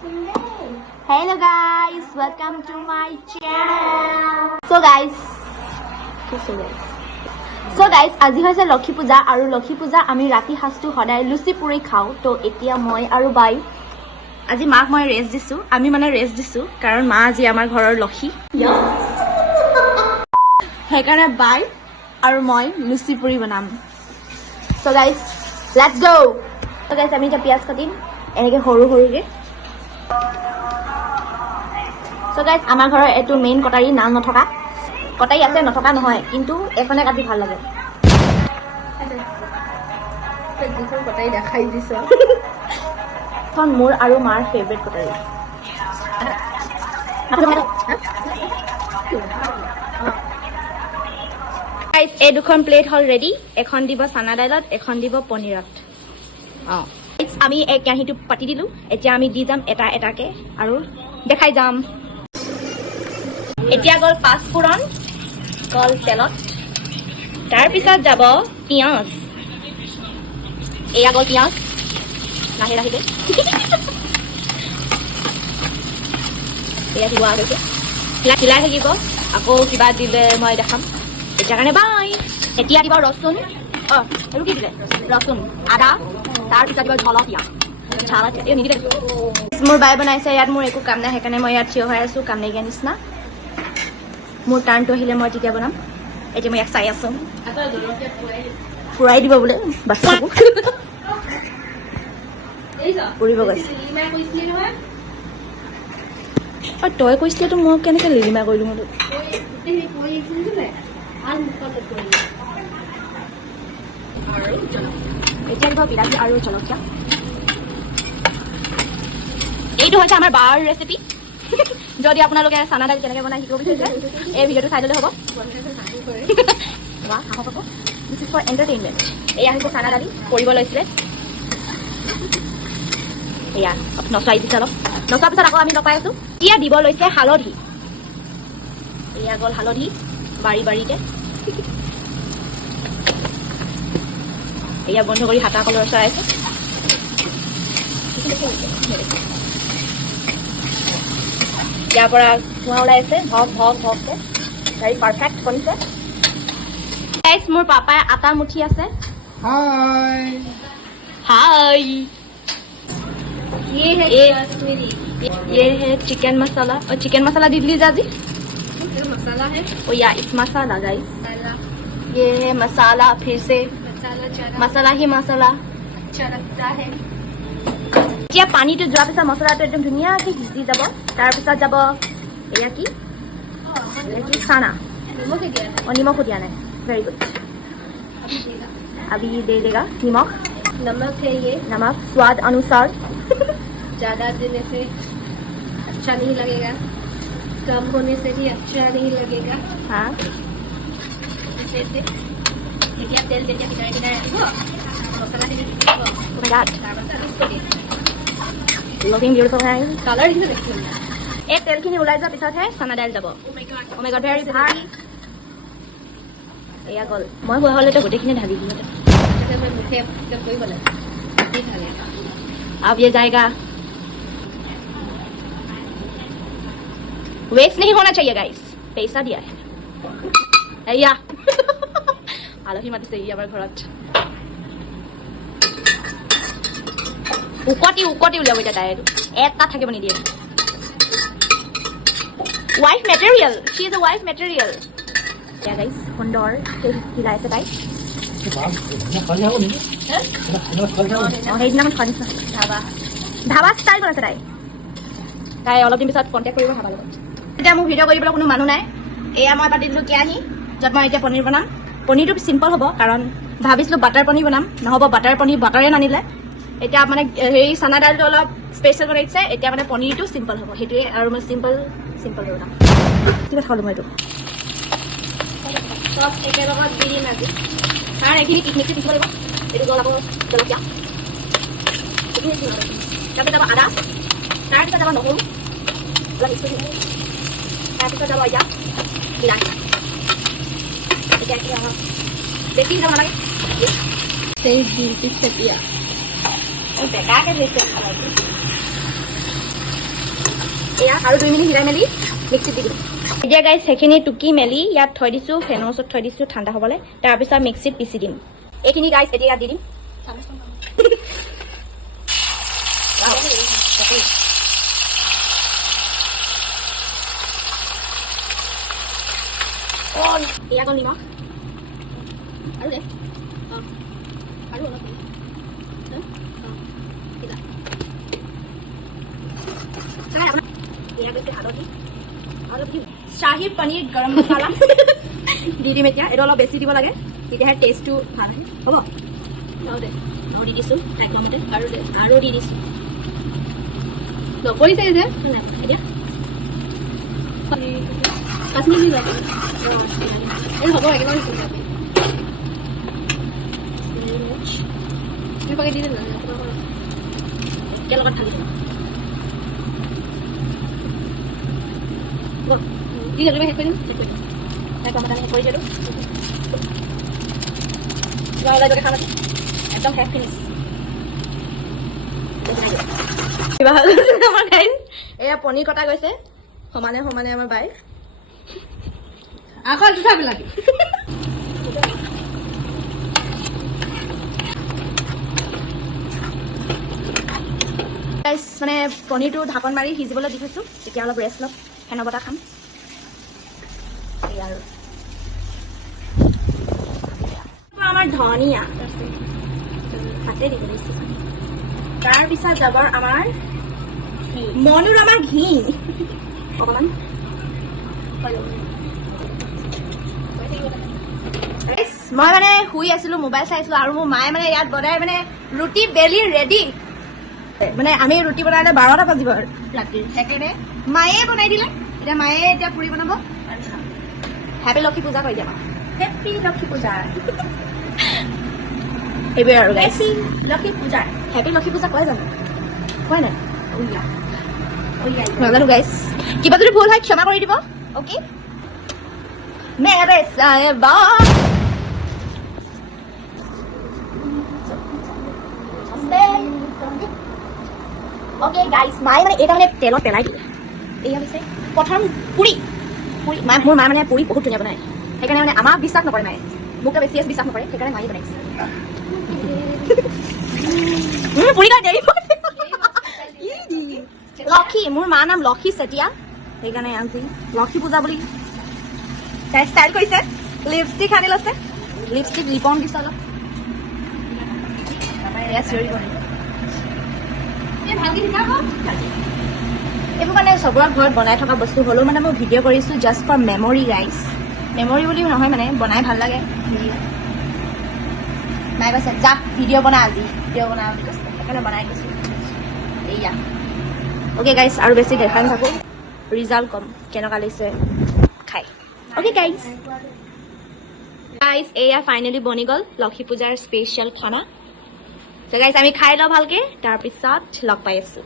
Hello guys, welcome to my channel. So guys, আজি হৈছে লক্ষী পূজা আৰু লক্ষী পূজা আমি ৰাতি সাজটো সদায় লুচি পুৰি খাওঁ তো এতিয়া মই আৰু বাই আজি মাক মই ৰেষ্ট দিছো আমি মানে ৰেষ্ট দিছো কাৰণ মা আজি আমাৰ ঘৰৰ লক্ষী সেইকাৰণে বাই আৰু মই লুচি পুৰি বনাম So guys, let's go. So guys, আমি এতিয়া পিয়াজ কাটিম এনেকে সৰু সৰুকে So guys, আমাৰ ঘৰৰ এটো মেইন কটাৰী নাল নথকা কটাৰী আছে নথকা নহয় কিন্তু এখনে কাটি ভাল লাগে কটাৰী দেখাই দিছো এখন মোৰ আৰু মাৰ ফেভাৰিট কটাৰী Guys, এই দুখন প্লেট হল ৰেডি এখন দিব চানা দাইলত এখন দিব পনীৰত আমি এক কাহিটো পাতি দিলো এতিয়া আমি দি যাম এটা এটাকে আৰু দেখাই যাম এতিয়া গল পাঁচ ফুৰণ গল তেলত তাৰ পিছত যাব পিয়াজ এয়া গল পিয়াজ লাহে লাহে দে এয়া দিব আৰু চিলাই থাকিব আকৌ কিবা দিলে মই দেখাম এতিয়া কাৰণে বাই এতিয়া দিব ৰচুন আৰু কি দিলে ৰচুন আদা তাৰ পিছত দিব জলকীয়া এই নিদিলে মোৰ বাই বনাইছে ইয়াত মোৰ একো কাম নাই সেইকাৰণে মই ইয়াত থিয় হৈ আছো কাম নাইকিয়া নিচিনা মোৰ টাৰ্ণটো আহিলে মই তেতিয়া বনাম এতিয়া মই ইয়াক চাই আছো ফুৰাই দিব বোলে বাচ্চাকো ফুৰিব গৈছে তই কৈছিলেতো মই কেনেকৈ লিলিমা কৰিলো মই এতিয়া দিব বিলাহী আৰু জলকীয়া এইটো হৈছে আমাৰ বাৰ ৰেচিপি যদি আপোনালোকে চানা দাইল কেনেকৈ বনাই শিকিব বিচাৰিছে এই ভিডিঅ'টো চাই ল'লে হ'ব দিছ ইজ ফৰ এণ্টাৰটেইনমেণ্ট এয়া হৈছে চানা দালি কৰিব লৈছিলে এয়া নচুৱাই দিছে অলপ নচোৱাৰ পিছত আকৌ আমি লগাই আছো এতিয়া দিব লৈছে হালধি এয়া গ'ল হালধি বাৰী বাৰীকে এয়া বন্ধ কৰি হাতা কলৰ চৰাই আছে ইয়াৰ পৰা ধোঁৱা ওলাই আছে ভক ভক ভককে ভেৰি পাৰফেক্ট বনিছে গাইছ মোৰ পাপাই আটা মুঠি আছে हाय हाय ये है चिकन मसाला और चिकन मसाला दी लीजिए जी मसाला है ओ या इस मसाला गाइस ये है मसाला फिर से मसाला ही मसाला अच्छा लगता है এতিয়া পানীটো যোৱাৰ পিছত মছলাটো একদম ধুনীয়াকৈ সিজি যাব তাৰপিছত যাব এয়া কি চানা নিমখো দিয়া নাই ভেৰি গুড अभी दे देगा नमक नमक है ये नमक स्वाद अनुसार ज्यादा देने से अच्छा नहीं लगेगा कम होने से भी अच्छा नहीं लगेगा हाँ इसे से देखिए तेल देखिए किनारे किनारे आएगा मसाला भी Oh my God. Looking beautiful है कलर ही देखिए এই তেলখিনি ওলাই যোৱাৰ পিছতহে চানা দাইল যাব Oh my God, very hard এয়া গ'ল মই হোৱা হ'লেতো গোটেইখিনি ঢালি দিলোঁ मैं मुझे जब कोई बोला नहीं खा लेगा अब ये जाएगा वेस्ट नहीं होना चाहिए गाइस पैसा दिया है एया আলহী মাতিছে ই আমাৰ ঘৰত উকতি উলিয়াব এতিয়া ডাইৰেক্ট এটা থাকিব নিদিয়ে wife material she is a wife material या गाइस সুন্দৰ হিলাই আছে তাই সেইদিনাখন খোৱা নিচিনা ধাবা ষ্টাইল বনাইছে তাই অলপ দিন পিছত কণ্টেক্ট কৰিব ধাবা লগত এতিয়া মোক ভিডিঅ' কৰিবলৈ কোনো মানুহ নাই এয়া মই পাতি দিলোঁ কেৰাহী য'ত মই এতিয়া পনীৰ বনাম পনীৰটো চিম্পল হ'ব কাৰণ ভাবিছিলোঁ বাটাৰ পনীৰ বনাম নহ'ব বাটাৰ পনীৰ বাটাৰে নানিলে এতিয়া মানে হেৰি চানা দাইলটো অলপ স্পেচিয়েল বনাইছে এতিয়া মানে পনীৰটো চিম্পল হ'ব সেইটোৱে আৰু মই চিম্পল বনাম ঠিক আছে খালোঁ মই এইটো सब एक লগত দি দিম আজি কাৰণ এইখিনি মিক্সিত পিচিব লাগিব এইটো গ'ল আকৌ জলকীয়া তাৰপিছত যাব আদা তাৰপিছত যাব নহৰু অলপ মিক্সি দিব তাৰপিছত যাব এতিয়া বিলাহী এতিয়া বেছি যাব নালাগে तेज दूर की छटिया बेकार के जैसे এয়া আৰু 2 মিনিট হিলাই মেলি মিক্সিত দি দিম এতিয়া গাইছ সেইখিনি টুকি মেলি ইয়াত থৈ দিছোঁ ফেনৰ ওচৰত থৈ দিছোঁ ঠাণ্ডা হ'বলৈ তাৰপিছত মিক্সিত পিচি দিম এইখিনি গাইছ এতিয়া ইয়াত দি দিম এয়া গ'ল নিমখ আৰু দে আৰু অলপ শাহী পনীৰ গৰম মছলা দি দিম এতিয়া এইটো অলপ বেছি দিব লাগে তেতিয়াহে টেষ্টটো ভাল আহে হ'ব আৰু দি দিছোঁ একদমতে আৰু দি দিছোঁ নপৰিছে যে এতিয়া কাশ্মীৰ দিব এই হ'ব একেবাৰে পাকে দি দিম না এতিয়া লগত ঢালি দিম দি দিম শেষ কৰি দিম একদম শেষ কৰি দিলোঁ ওলাই খাম একদম শেষ ফিনিছ আমাৰ গাড়ী এয়া পনীৰ কটা গৈছে সমানে সমানে আমাৰ বাই আকৌ উঠাবিলাক মানে পনীৰটো ঢাকন মাৰি সিজিবলৈ দি থৈছোঁ তেতিয়া অলপ ৰেষ্ট ল'ম ফেনৰ বতাহ খাম আৰু আমাৰ ধনিয়া হাতে দিব দিছোঁ তাৰপিছত যাব আমাৰ মনুৰ আমাৰ ঘি অকণমান মই মানে শুই আছিলোঁ মোবাইল চাইছিলোঁ আৰু মোৰ মায়ে মানে ইয়াত বনাই মানে ৰুটি বেলি ৰেডি মানে আমি ৰুটি বনালে 12টা বাজিব ৰাতিৰ সেইকাৰণে মায়ে বনাই দিলে এতিয়া মায়ে এতিয়া পুৰি বনাব হেপী লক্ষী পূজা কৰি দিয়া হেপী লক্ষী পূজা এইবাৰ আৰু হেপী লক্ষী পূজা হেপী লক্ষী পূজা কয় জানো কয় নাই নাজানো গাইছ কিবা যদি ভুল হয় ক্ষমা কৰি দিব অ'কে মেৰে চাহেবা অ'কে গাইছ মায়ে মানে এটা মানে তেলত পেলাই দিলে এয়া হৈছে প্ৰথম পুৰি মোৰ মায়ে মানে পুৰি বহুত ধুনীয়া বনায় সেইকাৰণে মানে আমাক বিশ্বাস নকৰে মায়ে মোক বেছি বিশ্বাস নকৰে সেইকাৰণে মায়ে বনাইছে পুৰি কাৰণে দেৰি লক্ষী মোৰ মাৰ নাম লক্ষী চেতিয়া সেইকাৰণে আজি লক্ষী পূজা বুলি তাই ষ্টাইল কৰিছে লিপষ্টিক আনি লৈছে লিপষ্টিক লিপন দিছে অলপ এইবোৰ মানে চবৰে ঘৰত বনাই থকা বস্তু হ'লেও মানে মই ভিডিঅ' কৰিছোঁ just for memory guys memory বুলিও নহয় মানে বনাই ভাল লাগে মায়ে কৈছে যা ভিডিঅ' বনা আজি ভিডিঅ' বনা বুলি কৈছে সেইকাৰণে বনাই দিছোঁ এয়া অ'কে গাইজ আৰু বেছি দেখা নাথাকোঁ ৰিজাল্ট কম কেনেকুৱা লাগিছে খাই অ'কে গাইজ এয়া ফাইনেলি বনি গ'ল লক্ষী পূজাৰ স্পেচিয়েল খানা চ' গাইজ আমি খাই লওঁ ভালকৈ তাৰপিছত লগ পাই আছোঁ